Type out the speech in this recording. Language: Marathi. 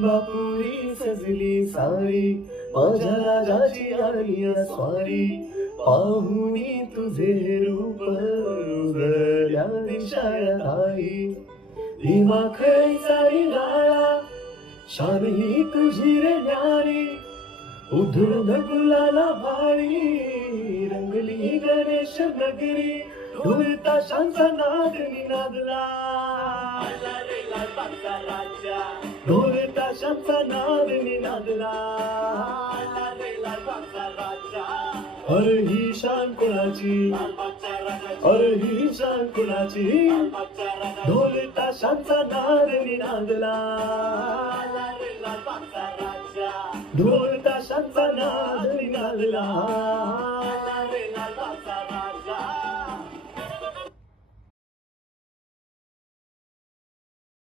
बापुरी सजली सारी, माझ्या राजाची आली स्वारी, पाहुणी तुझे रूप उजळल्या दिशाया नाही. भीमा खळीचा गाळा, शान ही तुझी रे न्यारी, उधळून गुलाला भाळी, रंगली गणेश नगरी, ढोल ताशांचा नाद निनादला. ढोल ताशांचा नाद निनादला. अरे ही शान कुणाची, अरे ही शान कुणाची, ढोल ताशांचा नाद निनादला. ढोल ताशांचा नाद निनादला.